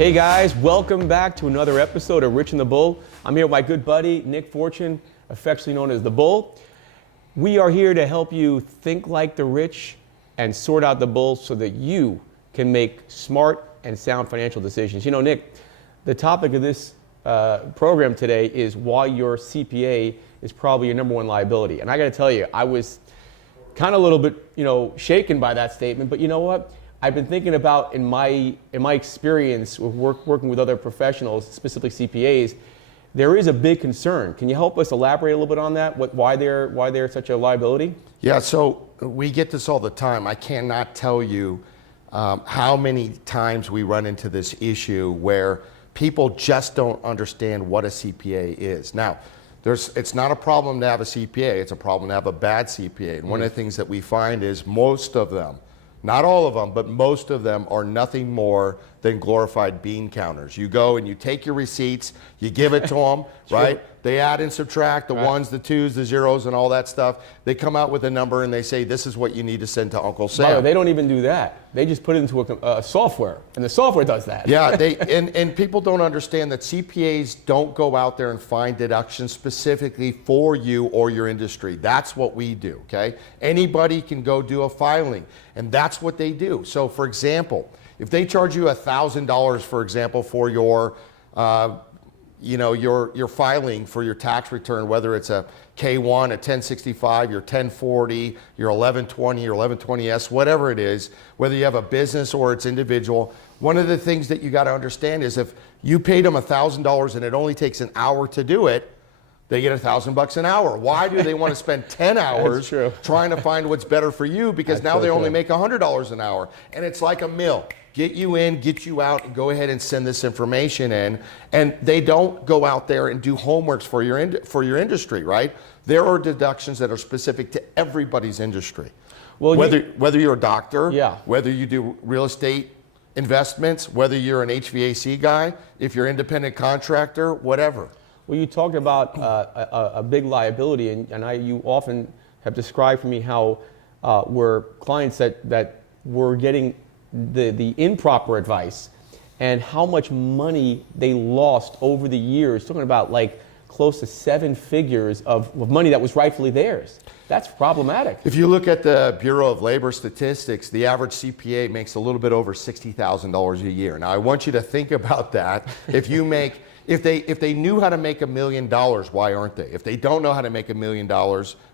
Hey guys, welcome back to another episode of Rich and the Bull. I'm here with my good buddy, Nick Fortune, affectionately known as the Bull. We are here to help you think like the rich and sort out the bull so that you can make smart and sound financial decisions. You know, Nick, the topic of this program today is why your CPA is probably your number one liability. And I got to tell you, I was kind of a little bit, shaken by that statement, but you know what? I've been thinking about in my experience with working with other professionals, specifically CPAs, there is a big concern. Can you help us elaborate a little bit on that? Why they're such a liability? Yeah, so we get this all the time. I cannot tell you how many times we run into this issue where people just don't understand what a CPA is. Now, it's not a problem to have a CPA, it's a problem to have a bad CPA. And one of the things that we find is most of them, not all of them, but most of them are nothing more than glorified bean counters. You go and you take your receipts, you give it to them, right? They add and subtract the ones, the twos, the zeros, and all that stuff. They come out with a number and they say, this is what you need to send to Uncle Sam. No, they don't even do that. They just put it into a software, and the software does that. Yeah, and people don't understand that CPAs don't go out there and find deductions specifically for you or your industry. That's what we do, okay? Anybody can go do a filing, and that's what they do. So, for example, if they charge you $1,000, for example, for your your filing for your tax return, whether it's a K1, a 1065, your 1040, your 1120, your 1120S, whatever it is, whether you have a business or it's individual, one of the things that you got to understand is if you paid them $1,000 and it only takes an hour to do it, they get $1,000 an hour. Why do they want to spend 10 hours trying to find what's better for you? Because now they only make $100 an hour. And it's like a mill. Get you in, get you out, and go ahead and send this information in. And they don't go out there and do homeworks for your industry, right? There are deductions that are specific to everybody's industry. Well, whether you're a doctor, whether you do real estate investments, whether you're an HVAC guy, if you're an independent contractor, whatever. Well, you talked about a big liability, and you often have described for me how were clients that were getting the improper advice and how much money they lost over the years, talking about like close to 7 figures of money that was rightfully theirs. That's problematic. If you look at the Bureau of Labor Statistics, the average CPA makes a little bit over $60,000 a year. Now, I want you to think about that. If they knew how to make $1 million, why aren't they? If they don't know how to make $1 million,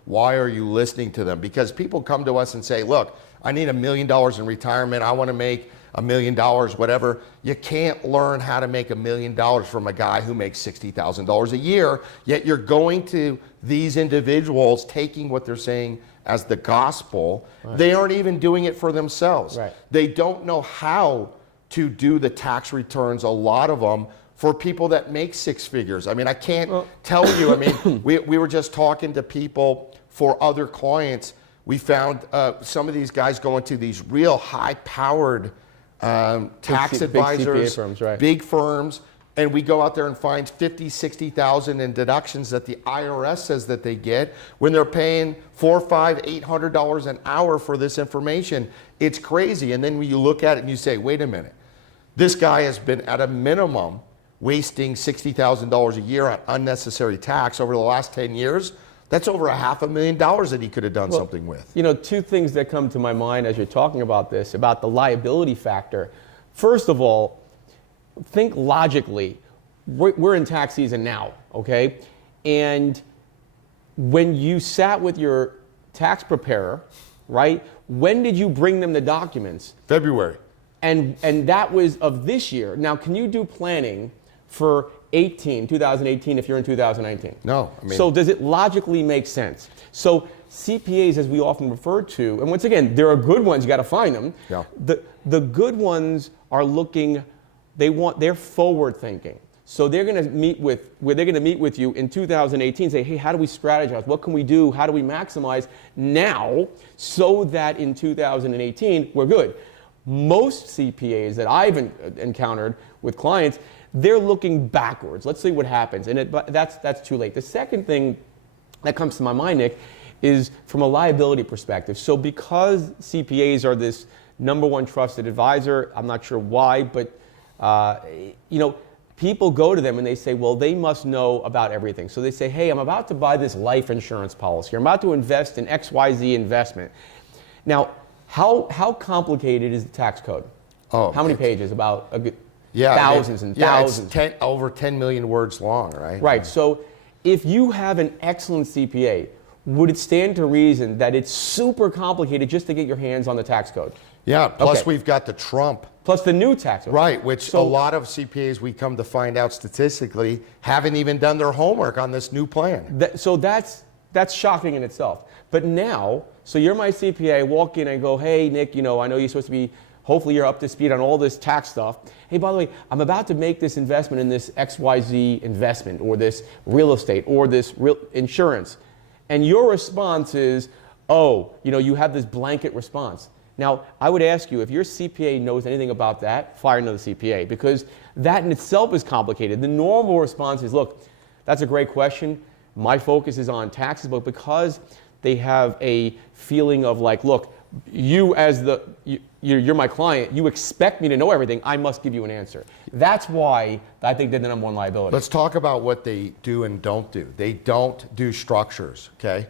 why are you listening to them? Because people come to us and say, look, I need $1 million in retirement. I want to make $1 million, whatever. You can't learn how to make $1 million from a guy who makes $60,000 a year, yet you're going to these individuals taking what they're saying as the gospel. Right. They aren't even doing it for themselves. Right. They don't know how to do the tax returns, a lot of them, for people that make 6 figures. I mean, I can't tell you. I mean, we were just talking to people for other clients. We found some of these guys going to these real high-powered tax advisors, big CPA firms, big firms, and we go out there and find $50,000, $60,000 in deductions that the IRS says that they get when they're paying $400, $500, $800 an hour for this information. It's crazy. And then when you look at it and you say, wait a minute, this guy has been at a minimum wasting $60,000 a year on unnecessary tax over the last 10 years. That's over $500,000 that he could have done something with. You know, 2 things that come to my mind as you're talking about this, about the liability factor. First of all, think logically. We're in tax season now, okay? And when you sat with your tax preparer, right, when did you bring them the documents? February. And that was of this year. Now, can you do planning for 2018 if you're in 2019? No. So does it logically make sense? So CPAs, as we often refer to, and once again, there are good ones, you got to find them. Yeah. The good ones are looking, they're forward thinking. So they're going to meet with you in 2018, say, hey, how do we strategize? What can we do? How do we maximize now so that in 2018 we're good? Most CPAs that I've encountered with clients, they're looking backwards. Let's see what happens. And that's too late. The second thing that comes to my mind, Nick, is from a liability perspective. So because CPAs are this #1 trusted advisor, I'm not sure why, but Uh, you know, people go to them and they say, well, they must know about everything. So they say, hey, I'm about to buy this life insurance policy. I'm about to invest in XYZ investment. Now, how complicated is the tax code? Oh, how many pages? About yeah, thousands and thousands. It's over 10 million words long, right? Right. So if you have an excellent CPA, would it stand to reason that it's super complicated just to get your hands on the tax code? Yeah, plus Okay. we've got the Trump. Plus the new tax code. Right, which a lot of CPAs, we come to find out statistically, haven't even done their homework on this new plan. So that's shocking in itself. But now, so you're my CPA, I walk in and go, hey, Nick, you know, I know you're supposed to be, hopefully you're up to speed on all this tax stuff. Hey, by the way, I'm about to make this investment in this XYZ investment or this real estate or this real insurance. And your response is, oh, you know, you have this blanket response. Now, I would ask you, if your CPA knows anything about that, fire another CPA, because that in itself is complicated. The normal response is, look, that's a great question. My focus is on taxes, but because they have a feeling of like, look, you as you're my client, you expect me to know everything, I must give you an answer. That's why I think they're the number one liability. Let's talk about what they do and don't do. They don't do structures, okay?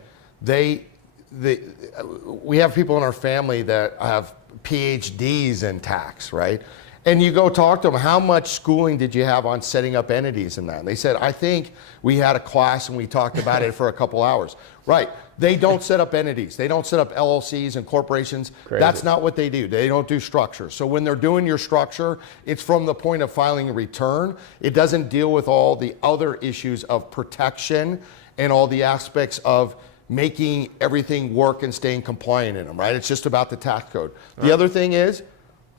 We have people in our family that have PhDs in tax, right? And you go talk to them, how much schooling did you have on setting up entities and that? And they said, I think we had a class and we talked about it for a couple hours. Right, they don't set up entities. They don't set up LLCs and corporations. Crazy. That's not what they do. They don't do structure. So when they're doing your structure, it's from the point of filing a return. It doesn't deal with all the other issues of protection and all the aspects of making everything work and staying compliant in them, right? It's just about the tax code. The other thing is,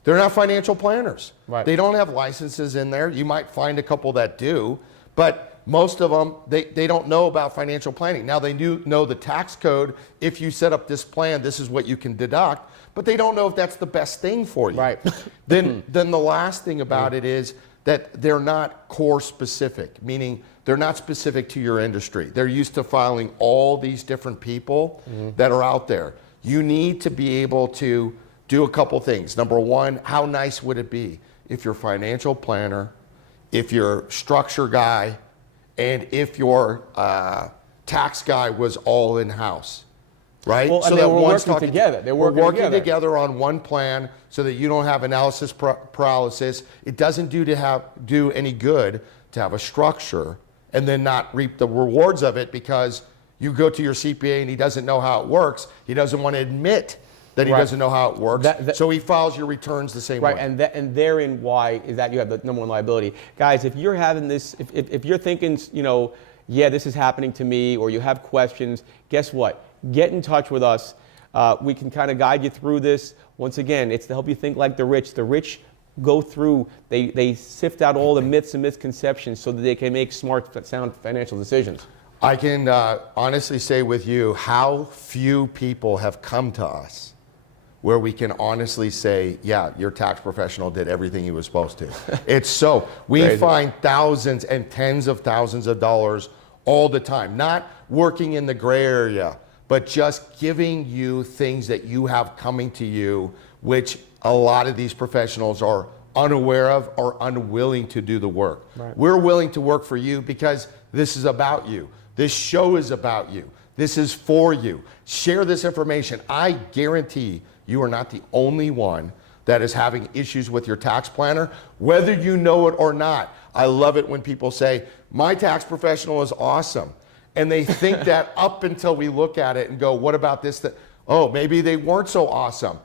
they're not financial planners. Right. They don't have licenses in there. You might find a couple that do, but most of them, they don't know about financial planning. Now, they do know the tax code. If you set up this plan, this is what you can deduct, but they don't know if that's the best thing for you. Right. Then the last thing about it is that they're not core specific, meaning they're not specific to your industry. They're used to filing all these different people that are out there. You need to be able to do a couple things. Number one, how nice would it be if your financial planner, if your structure guy, and if your tax guy was all in-house, right? Well, and they were working together. They were working together on one plan so that you don't have analysis paralysis. It doesn't do any good to have a structure and then not reap the rewards of it because you go to your CPA and he doesn't know how it works. He doesn't want to admit that he doesn't know how it works. So he files your returns the same way. Right, and therein why is that you have the number one liability. Guys, if you're having this, if you're thinking, you know, yeah, this is happening to me, or you have questions, guess what? Get in touch with us. We can kind of guide you through this. Once again, it's to help you think like the rich. The rich go through, they sift out all the myths and misconceptions so that they can make smart, sound financial decisions. I can honestly say with you how few people have come to us where we can honestly say, yeah, your tax professional did everything he was supposed to. It's so, we Crazy. find thousands and tens of thousands of dollars all the time, not working in the gray area, but just giving you things that you have coming to you, which a lot of these professionals are unaware of or unwilling to do the work. Right. We're willing to work for you because this is about you. This show is about you. This is for you. Share this information. I guarantee you are not the only one that is having issues with your tax planner, whether you know it or not. I love it when people say, my tax professional is awesome. And they think that up until we look at it and go, what about this? Oh, maybe they weren't so awesome.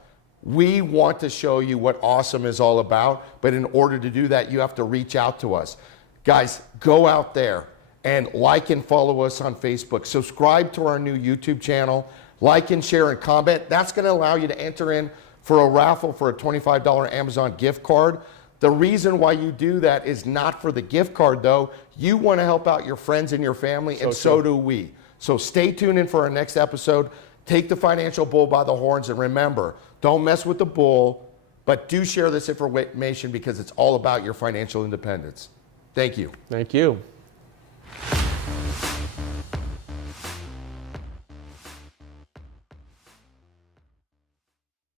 We want to show you what awesome is all about, but in order to do that, you have to reach out to us. Guys, go out there and like and follow us on Facebook. Subscribe to our new YouTube channel. Like and share and comment. That's going to allow you to enter in for a raffle for a $25 Amazon gift card. The reason why you do that is not for the gift card, though. You want to help out your friends and your family, and so do we. So stay tuned in for our next episode. Take the financial bull by the horns, and remember, don't mess with the bull, but do share this information because it's all about your financial independence. Thank you. Thank you.